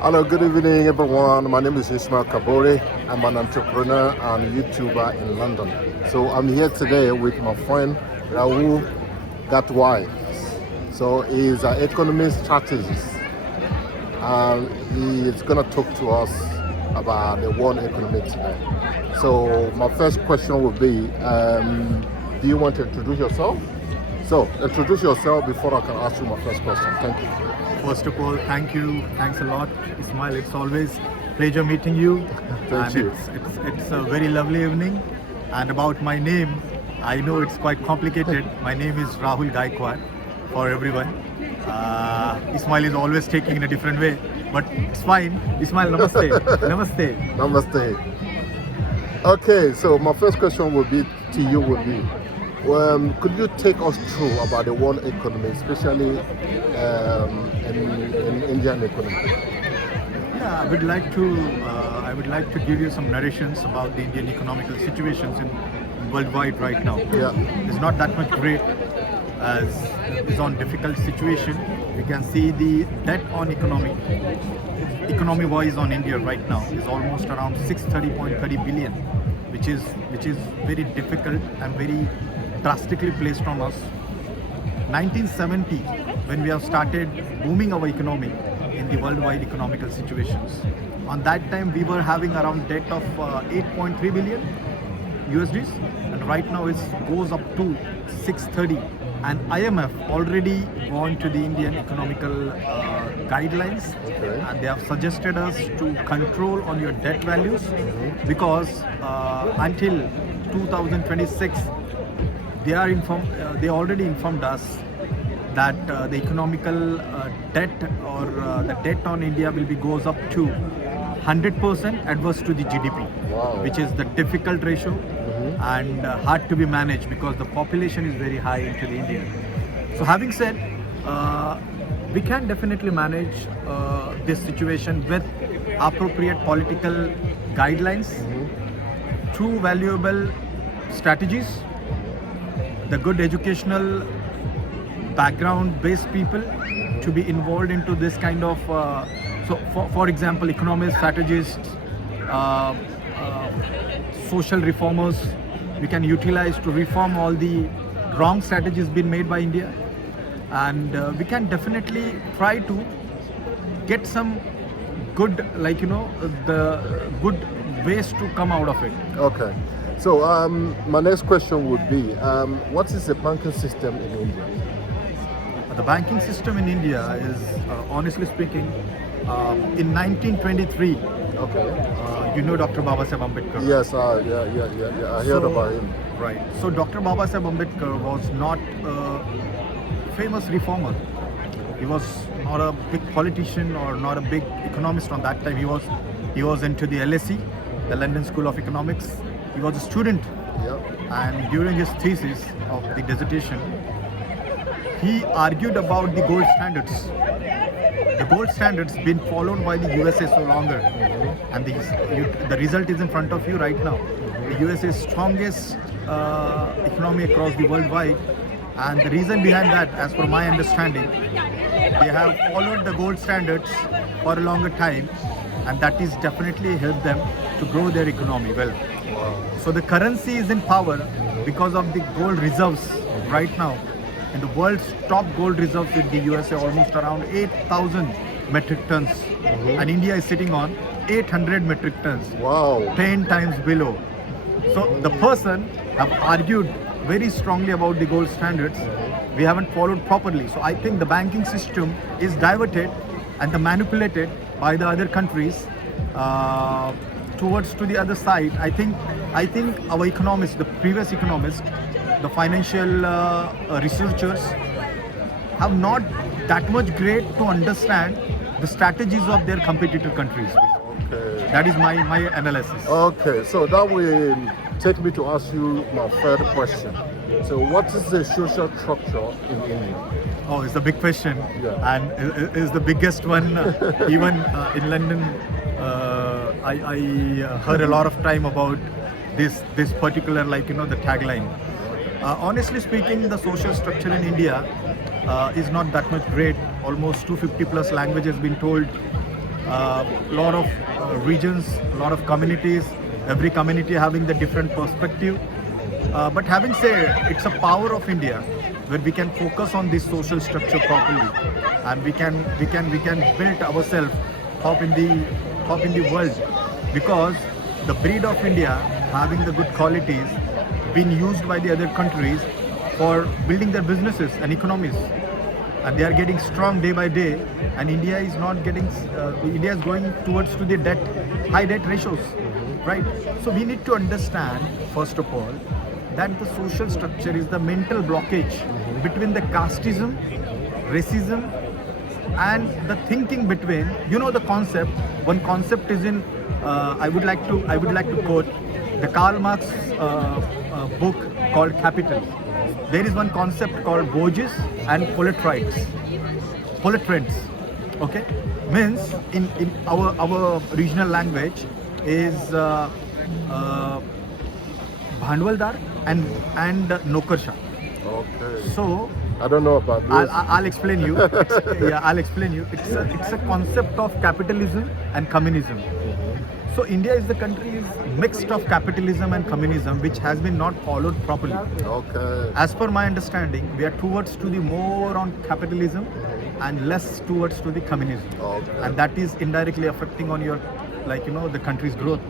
Hello, good evening, everyone. My name is Ismael Kabore. I'm an entrepreneur and YouTuber in London. So I'm here today with my friend Rahul Gaikwad. So he's an economist strategist, and he is going to talk to us about the world economy today. So my first question would be, do you want to introduce yourself? So introduce yourself before I can ask you my first question. Thank you. First of all, thank you. Thanks a lot, Ismail. It's always pleasure meeting you. Thank and you. It's a very lovely evening. And about my name, I know it's quite complicated. My name is Rahul Gaikwad for everyone. Ismail is always taking in a different way, but it's fine. Ismail, namaste. Namaste. Namaste. Okay, so my first question would be to you could you take us through about the world economy, especially in Indian economy? Yeah, I would like to give you some narrations about the Indian economical situations in worldwide right now. Yeah. It's not that much great as is on difficult situation. We can see the debt on economy wise on India right now is almost around 630.30 billion, which is very difficult and very drastically placed on us. 1970, when we have started booming our economy in the worldwide economical situations, on that time we were having around debt of 8.3 billion USDs, and right now it goes up to 630. And IMF already gone to the Indian economical guidelines, and they have suggested us to control on your debt values, because until 2026 they already informed us that the economical debt or the debt on India will be goes up to 100% adverse to the GDP, Wow. which is the difficult ratio and hard to be managed because the population is very high into the India. So having said, we can definitely manage this situation with appropriate political guidelines, through valuable strategies, the good educational background based people to be involved into this kind of so for example, economists, strategists, social reformers we can utilize to reform all the wrong strategies being made by India, and we can definitely try to get some good, the good ways to come out of it. Okay. So my next question would be, what is the banking system in India? The banking system in India is, honestly speaking, in 1923, Okay. you know Dr. Babasaheb Ambedkar. Yes, yeah. I heard about him. Right. So Dr. Babasaheb Ambedkar was not a famous reformer. He was not a big politician or not a big economist on that time. He was into the LSE, the London School of Economics. He was a student, Yeah. and during his thesis of the dissertation, he argued about the gold standards. The gold standards been followed by the USA so longer, and the result is in front of you right now. The USA is strongest economy across the worldwide, and the reason behind that, as per my understanding, they have followed the gold standards for a longer time, and that is definitely helped them to grow their economy well. So the currency is in power because of the gold reserves right now. And the world's top gold reserves in the USA almost around 8,000 metric tons, and India is sitting on 800 metric tons, Wow. 10 times below. So the person have argued very strongly about the gold standards. We haven't followed properly. So I think the banking system is diverted and manipulated by the other countries towards to the other side. I think our economists, the previous economists, the financial researchers have not that much great to understand the strategies of their competitor countries. Okay. That is my analysis. Okay, so that will take me to ask you my third question. So what is the social structure in India? Oh, it's a big question, Yeah. and is the biggest one. Even in London, I heard a lot of time about this particular, the tagline. Honestly speaking, the social structure in India is not that much great. Almost 250 plus languages been told lot of regions, a lot of communities, every community having the different perspective. But having said, it's a power of India where we can focus on this social structure properly, and we can build ourselves up in the world, because the breed of India having the good qualities being used by the other countries for building their businesses and economies, and they are getting strong day by day, and India is not getting India is going towards to the high debt ratios, right? So we need to understand first of all that the social structure is the mental blockage between the casteism, racism, and the thinking between, the concept. One concept is in I would like to quote the Karl Marx book called Capital. There is one concept called bourgeois and proletarians. Okay, means in our regional language is bhandwaldar and nokarsha. Okay. So I don't know about this. I'll explain you. I'll explain you. It's a concept of capitalism and communism. So India is the country is mixed of capitalism and communism, which has been not followed properly. Okay. As per my understanding, we are towards to the more on capitalism and less towards to the communism, Okay. and that is indirectly affecting on your the country's growth.